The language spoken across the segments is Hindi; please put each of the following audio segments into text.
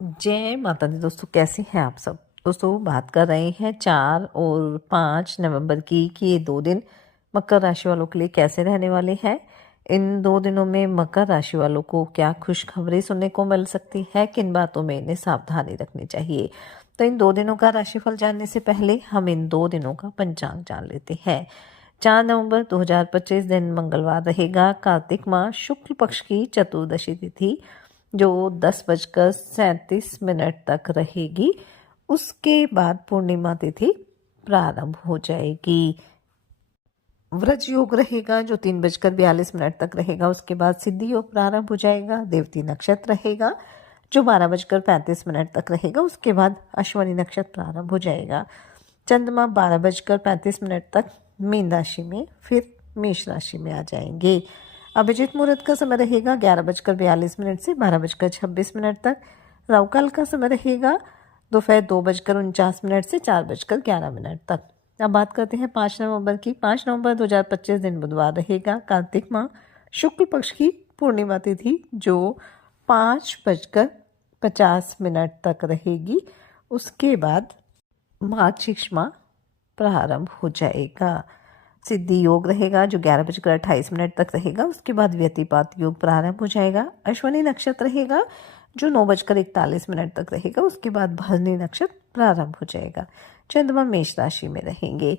जय माता दी दोस्तों, कैसे हैं आप सब। दोस्तों बात कर रहे हैं 4 और 5 नवंबर की कि ये 2 दिन मकर राशि वालों के लिए कैसे रहने वाले हैं। इन 2 दिनों में मकर राशि वालों को क्या खुशखबरी सुनने को मिल सकती है, किन बातों में इन्हें सावधानी रखनी चाहिए। तो इन 2 दिनों का राशिफल जानने से पहले हम इन 2 दिनों का पंचांग जान लेते हैं। 4 नवंबर 2025 दिन मंगलवार रहेगा। कार्तिक माह शुक्ल पक्ष की चतुर्दशी तिथि जो 10:37 तक रहेगी। उसके बाद पूर्णिमा तिथि प्रारंभ हो जाएगी। व्रज योग रहेगा जो 3:42 तक रहेगा। उसके बाद सिद्धि योग प्रारंभ हो जाएगा। देवती नक्षत्र रहेगा जो 12:35 तक रहेगा। उसके बाद अश्वनी नक्षत्र प्रारंभ हो जाएगा। चंद्रमा 12:35 तक मीन राशि में फिर मेष राशि में आ जाएंगे। अभिजीत मुहूर्त का समय रहेगा 11:42 से 12:26 तक। राहुकाल का समय रहेगा दोपहर 2:49 से 4:11 तक। अब बात करते हैं 5 नवंबर की। 5 नवंबर 2025 दिन बुधवार रहेगा। कार्तिक माह शुक्ल पक्ष की पूर्णिमा तिथि जो 5:50 तक रहेगी। उसके बाद मार्गशीर्ष माह प्रारंभ हो जाएगा। सिद्धि योग रहेगा जो 11:28 तक रहेगा। उसके बाद व्यतिपात योग प्रारंभ हो जाएगा। अश्वनी नक्षत्र रहेगा जो 9:41 तक रहेगा। उसके बाद भरणी नक्षत्र प्रारंभ हो जाएगा। चंद्रमा मेष राशि में रहेंगे।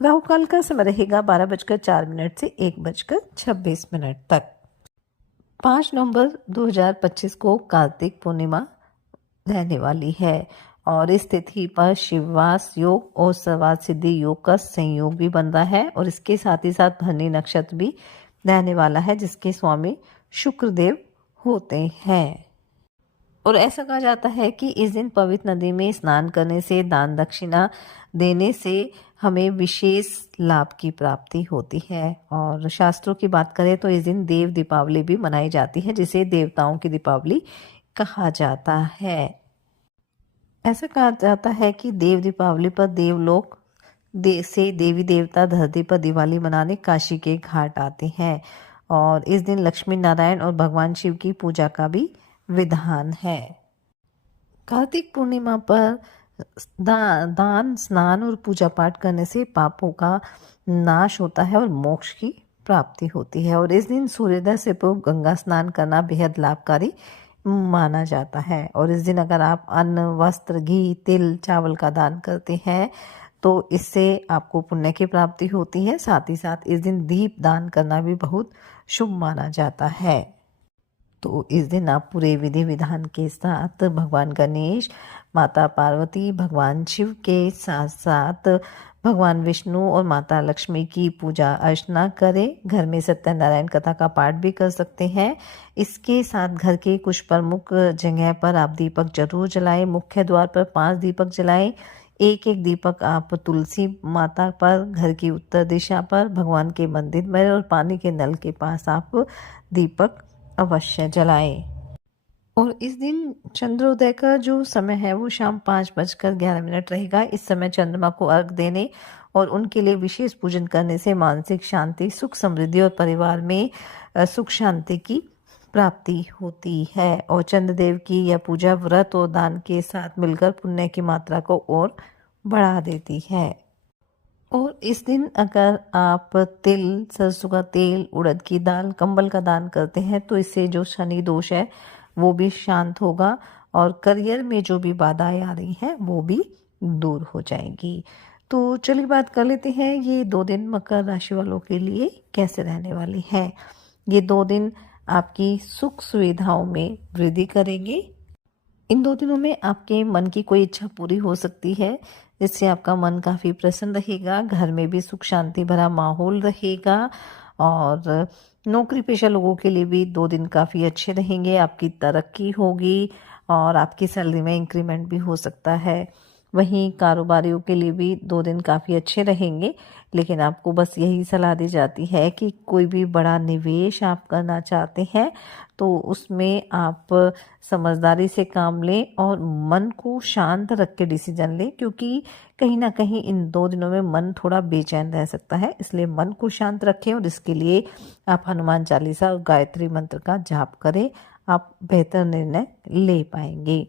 राहु काल का समय रहेगा 12:04 से 1:26 तक। 5 नवंबर 2025 को कार्तिक पूर्णिमा रहने वाली है और इस तिथि पर शिववास योग और सर्वार्थ सिद्धि योग का संयोग भी बन रहा है और इसके साथ ही साथ भरणी नक्षत्र भी रहने वाला है जिसके स्वामी शुक्रदेव होते हैं। और ऐसा कहा जाता है कि इस दिन पवित्र नदी में स्नान करने से, दान दक्षिणा देने से हमें विशेष लाभ की प्राप्ति होती है। और शास्त्रों की बात करें तो इस दिन देव दीपावली भी मनाई जाती है जिसे देवताओं की दीपावली कहा जाता है। ऐसा कहा जाता है कि देव दीपावली पर देवलोक से देवी देवता धरती पर दिवाली मनाने काशी के घाट आते हैं और इस दिन लक्ष्मी नारायण और भगवान शिव की पूजा का भी विधान है। कार्तिक पूर्णिमा पर दान, स्नान और पूजा पाठ करने से पापों का नाश होता है और मोक्ष की प्राप्ति होती है। और इस दिन सूर्योदय से पूर्व गंगा स्नान करना बेहद लाभकारी माना जाता है। और इस दिन अगर आप अन्न, वस्त्र, घी, तिल, चावल का दान करते हैं तो इससे आपको पुण्य की प्राप्ति होती है। साथ ही साथ इस दिन दीप दान करना भी बहुत शुभ माना जाता है। तो इस दिन आप पूरे विधि विधान के साथ भगवान गणेश, माता पार्वती, भगवान शिव के साथ साथ भगवान विष्णु और माता लक्ष्मी की पूजा अर्चना करें। घर में सत्यनारायण कथा का पाठ भी कर सकते हैं। इसके साथ घर के कुछ प्रमुख जगह पर आप दीपक जरूर जलाएं। मुख्य द्वार पर 5 दीपक जलाएं। एक एक दीपक आप तुलसी माता पर, घर की उत्तर दिशा पर, भगवान के मंदिर में और पानी के नल के पास आप दीपक अवश्य जलाएं। और इस दिन चंद्रोदय का जो समय है वो शाम 5:11 रहेगा। इस समय चंद्रमा को अर्घ देने और उनके लिए विशेष पूजन करने से मानसिक शांति, सुख समृद्धि और परिवार में सुख शांति की प्राप्ति होती है। और चंद्रदेव की यह पूजा व्रत और दान के साथ मिलकर पुण्य की मात्रा को और बढ़ा देती है। और इस दिन अगर आप तिल, सरसों का तेल, उड़द की दाल, कंबल का दान करते हैं तो इससे जो शनि दोष है वो भी शांत होगा और करियर में जो भी बाधाएं आ रही हैं वो भी दूर हो जाएंगी। तो चलिए बात कर लेते हैं ये 2 दिन मकर राशि वालों के लिए कैसे रहने वाली हैं। ये 2 दिन आपकी सुख सुविधाओं में वृद्धि करेंगे। इन 2 दिनों में आपके मन की कोई इच्छा पूरी हो सकती है जिससे आपका मन काफ़ी प्रसन्न रहेगा। घर में भी सुख शांति भरा माहौल रहेगा और नौकरी पेशा लोगों के लिए भी 2 दिन काफ़ी अच्छे रहेंगे। आपकी तरक्की होगी और आपकी सैलरी में इंक्रीमेंट भी हो सकता है। वहीं कारोबारियों के लिए भी 2 दिन काफ़ी अच्छे रहेंगे, लेकिन आपको बस यही सलाह दी जाती है कि कोई भी बड़ा निवेश आप करना चाहते हैं तो उसमें आप समझदारी से काम लें और मन को शांत रख के डिसीजन लें, क्योंकि कहीं ना कहीं इन 2 दिनों में मन थोड़ा बेचैन रह सकता है। इसलिए मन को शांत रखें और इसके लिए आप हनुमान चालीसा और गायत्री मंत्र का जाप करें। आप बेहतर निर्णय ले पाएंगे।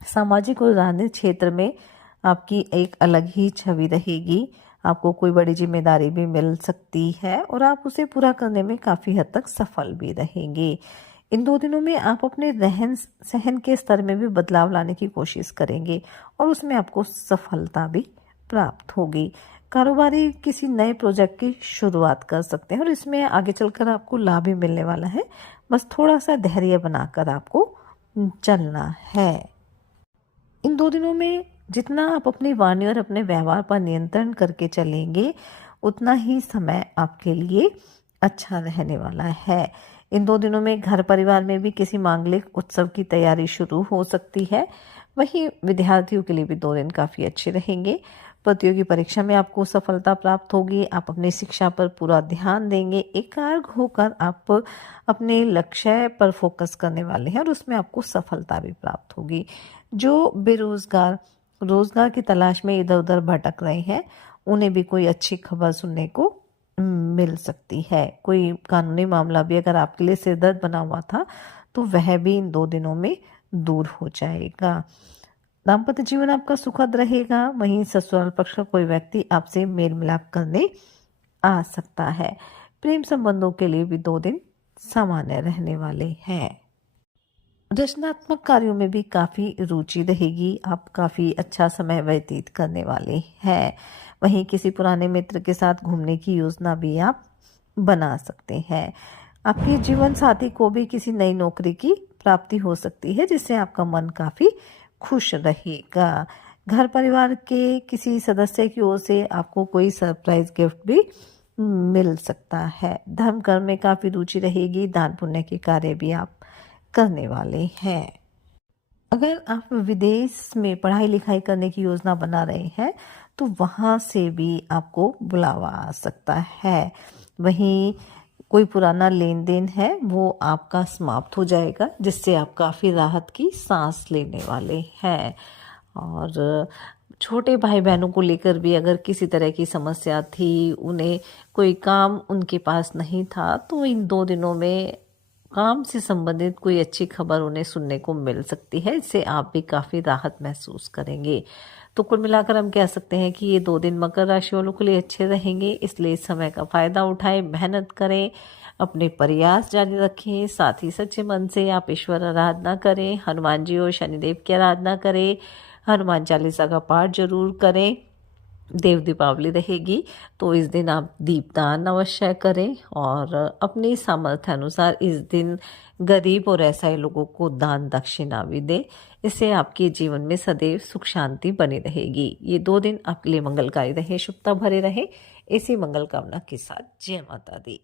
सामाजिक और राजनीतिक क्षेत्र में आपकी एक अलग ही छवि रहेगी। आपको कोई बड़ी जिम्मेदारी भी मिल सकती है और आप उसे पूरा करने में काफ़ी हद तक सफल भी रहेंगे। इन 2 दिनों में आप अपने रहन सहन के स्तर में भी बदलाव लाने की कोशिश करेंगे और उसमें आपको सफलता भी प्राप्त होगी। कारोबारी किसी नए प्रोजेक्ट की शुरुआत कर सकते हैं और इसमें आगे चलकर आपको लाभ भी मिलने वाला है। बस थोड़ा सा धैर्य बनाकर आपको चलना है। इन 2 दिनों में जितना आप अपनी वाणी और अपने व्यवहार पर नियंत्रण करके चलेंगे, उतना ही समय आपके लिए अच्छा रहने वाला है। इन 2 दिनों में घर परिवार में भी किसी मांगलिक उत्सव की तैयारी शुरू हो सकती है। वहीं विद्यार्थियों के लिए भी 2 दिन काफ़ी अच्छे रहेंगे। प्रतियोगी परीक्षा में आपको सफलता प्राप्त होगी। आप अपनी शिक्षा पर पूरा ध्यान देंगे। एकाग्र होकर आप अपने लक्ष्य पर फोकस करने वाले हैं और उसमें आपको सफलता भी प्राप्त होगी। जो बेरोजगार रोजगार की तलाश में इधर उधर भटक रहे हैं, उन्हें भी कोई अच्छी खबर सुनने को मिल सकती है। कोई कानूनी मामला भी अगर आपके लिए सिरदर्द बना हुआ था, तो वह भी इन 2 दिनों में दूर हो जाएगा। दाम्पत्य जीवन आपका सुखद रहेगा। वहीं ससुराल पक्ष का कोई व्यक्ति आपसे मेल मिलाप करने आ सकता है। प्रेम संबंधों के लिए भी 2 दिन सामान्य रहने वाले हैं। रचनात्मक कार्यों में भी काफ़ी रुचि रहेगी। आप काफ़ी अच्छा समय व्यतीत करने वाले हैं। वहीं किसी पुराने मित्र के साथ घूमने की योजना भी आप बना सकते हैं। आपके जीवन साथी को भी किसी नई नौकरी की प्राप्ति हो सकती है, जिससे आपका मन काफ़ी खुश रहेगा। घर परिवार के किसी सदस्य की ओर से आपको कोई सरप्राइज गिफ्ट भी मिल सकता है। धर्म कर्म में काफ़ी रुचि रहेगी। दान पुण्य के कार्य भी आप करने वाले हैं। अगर आप विदेश में पढ़ाई लिखाई करने की योजना बना रहे हैं, तो वहाँ से भी आपको बुलावा आ सकता है। वहीं कोई पुराना लेन देन है, वो आपका समाप्त हो जाएगा, जिससे आप काफ़ी राहत की सांस लेने वाले हैं। और छोटे भाई बहनों को लेकर भी अगर किसी तरह की समस्या थी, उन्हें कोई काम उनके पास नहीं था, तो इन 2 दिनों में काम से संबंधित कोई अच्छी खबर उन्हें सुनने को मिल सकती है। इससे आप भी काफ़ी राहत महसूस करेंगे। तो कुल मिलाकर हम कह सकते हैं कि ये 2 दिन मकर राशि वालों के लिए अच्छे रहेंगे। इसलिए इस समय का फ़ायदा उठाएं, मेहनत करें, अपने प्रयास जारी रखें। साथ ही सच्चे मन से आप ईश्वर आराधना करें, हनुमान जी और शनिदेव की आराधना करें, हनुमान चालीसा का पाठ जरूर करें। देव दीपावली रहेगी, तो इस दिन आप दीपदान अवश्य करें और अपनी सामर्थ्य अनुसार इस दिन गरीब और असहाय लोगों को दान दक्षिणा भी दें। इससे आपके जीवन में सदैव सुख शांति बनी रहेगी। ये 2 दिन आपके लिए मंगलकारी रहे, शुभता भरे रहे। इसी मंगल कामना के साथ जय माता दी।